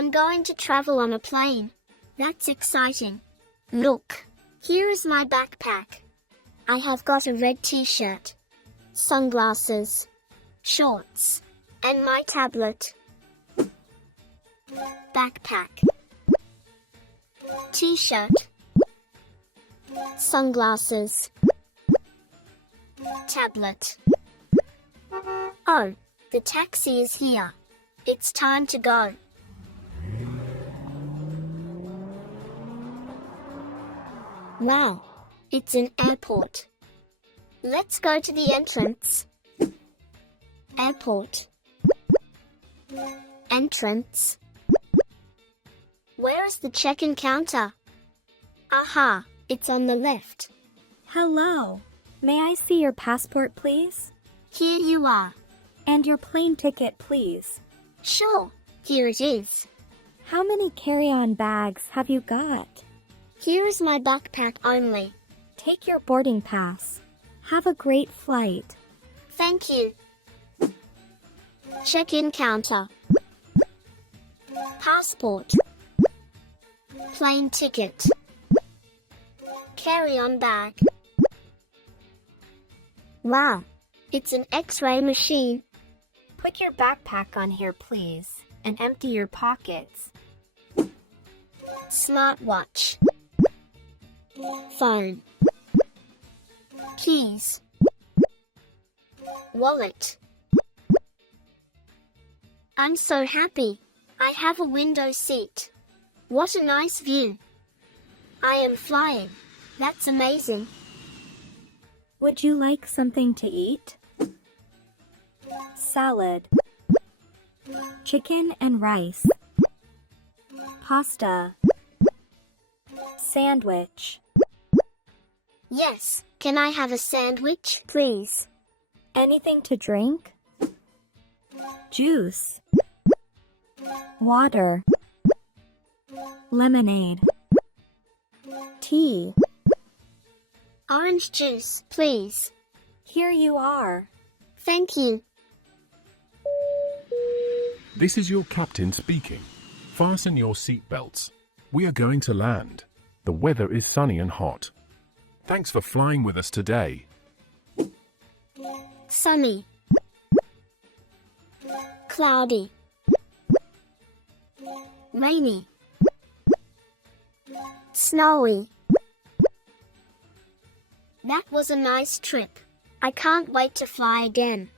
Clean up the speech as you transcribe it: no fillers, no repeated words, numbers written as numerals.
I'm going to travel on a plane. That's exciting. Look, here is my backpack. I have got a red t-shirt, sunglasses, shorts, and my tablet. Backpack, t-shirt, sunglasses, tablet. Oh, the taxi is here. It's time to go. Wow, it's an airport. Let's go to the entrance. Airport. Entrance. Where is the check-in counter? Aha, it's on the left. Hello. May I see your passport, please? Here you are. And your plane ticket, please. Sure, here it is. How many carry-on bags have you got? Here is my backpack only. Take your boarding pass. Have a great flight. Thank you. Check-in counter. Passport. Plane ticket. Carry-on bag. Wow, it's an X-ray machine. Put your backpack on here, please, and empty your pockets. Smartwatch. Phone. Keys. Wallet. I'm so happy. I have a window seat. What a nice view. I am flying. That's amazing. Would you like something to eat? Salad. Chicken and rice. Pasta. Sandwich. Yes, can I have a sandwich, please? Anything to drink? Juice. Water. Lemonade. Tea. Orange juice, please. Here you are. Thank you. This is your captain speaking. Fasten your seatbelts. We are going to land. The weather is sunny and hot. Thanks for flying with us today. Sunny. Cloudy. Rainy. Snowy. That was a nice trip. I can't wait to fly again.